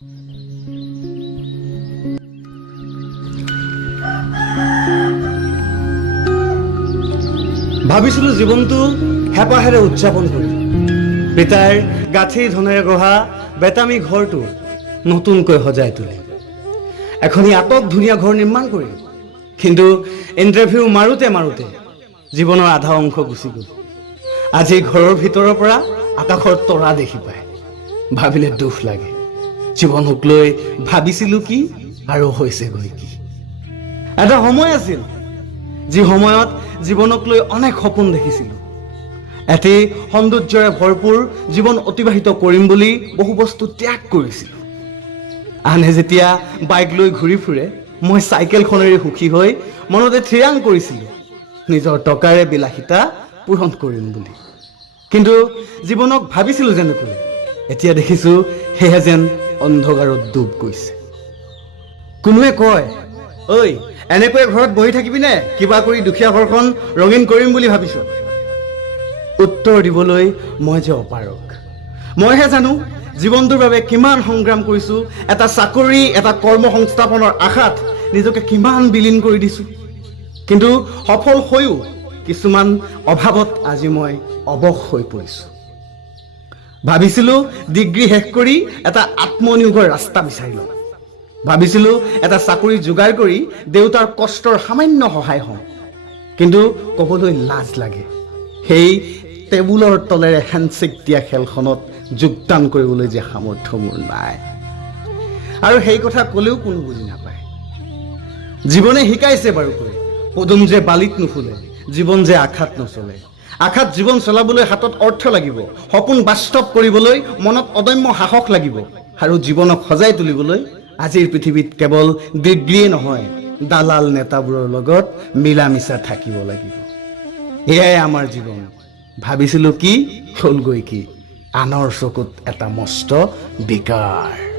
ভাবিছিলোঁ জীৱনটো হেঁপাহেৰে উদযাপন কৰিম। পিতাৰ গাঁঠি ধনেৰে গঢ়া বেতামী ঘৰটো নতুনকৈ সজাই তুলিম। এখনি আটক ধুনীয়া ঘৰ নিৰ্মাণ কৰিম। কিন্তু ইণ্টাৰভিউ মাৰোঁতে জীৱনৰ আধা অংশ গুচি গ'ল। আজি ঘৰৰ ভিতৰৰ পৰা আকাশৰ তৰা দেখি পায়। ভাবিলে দুখ লাগে। জীৱনক লৈ ভাবিছিলোঁ কি আৰু হৈছেগৈ কি। এটা সময় আছিল যি সময়ত জীৱনক লৈ অনেক সপোন দেখিছিলোঁ। এটি সৌন্দৰ্যৰে ভৰপূৰ জীৱন অতিবাহিত কৰিম বুলি বহু বস্তু ত্যাগ কৰিছিলোঁ। আনে যেতিয়া বাইক লৈ ঘূৰি ফুৰে, মই চাইকেলখনেৰে সুখী হৈ মনতে থিৰাং কৰিছিলোঁ নিজৰ টকাৰে বিলাসিতা পূৰণ কৰিম বুলি। কিন্তু জীৱনক ভাবিছিলোঁ যেনেকৈ, এতিয়া দেখিছোঁ সেয়া যেন অন্ধকাৰত ডুব গৈছে। কোনোৱে কয়, ঐ এনেকৈ ঘৰত বহি থাকিবিনে কিবা কৰি দুখীয়া ঘৰখন ৰঙীন কৰিম বুলি ভাবিছ? উত্তৰ দিবলৈ মই যে অপাৰগ। মইহে জানো জীৱনটোৰ বাবে কিমান সংগ্ৰাম কৰিছোঁ। এটা চাকৰি, এটা কৰ্ম সংস্থাপনৰ আশাত নিজকে কিমান বিলীন কৰি দিছোঁ। কিন্তু সফল হৈও কিছুমান অভাৱত আজি মই অৱশ হৈ পৰিছোঁ। ভাবিছিলোঁ ডিগ্ৰী শেষ কৰি এটা আত্মনিয়োগৰ ৰাস্তা বিচাৰি ল'ম। ভাবিছিলোঁ এটা চাকৰি যোগাৰ কৰি দেউতাৰ কষ্টৰ সামান্য সহায় হ'ম। কিন্তু ক'বলৈ লাজ লাগে, সেই টেবুলৰ তলেৰে হেণ্ডশ্বেক দিয়া খেলখনত যোগদান কৰিবলৈ যে সামৰ্থ্য মোৰ নাই। আৰু সেই কথা ক'লেও কোনো বুজি নাপায়। জীৱনে শিকাইছে বাৰুকৈ, পদুম যে বালিত নুফুলে, জীৱন যে আশাত নচলে। আশাত জীৱন চলাবলৈ হাতত অৰ্থ লাগিব, সপোন বাস্তৱ কৰিবলৈ মনত অদম্য সাহস লাগিব। আৰু জীৱনক সজাই তুলিবলৈ আজিৰ পৃথিৱীত কেৱল ডিগ্ৰীয়ে নহয়, দালাল নেতাবোৰৰ লগত মিলা মিছা থাকিব লাগিব। এয়াই আমাৰ জীৱন। ভাবিছিলোঁ কি হ'লগৈ কি, আনৰ চকুত এটা মস্ত বিকাৰ।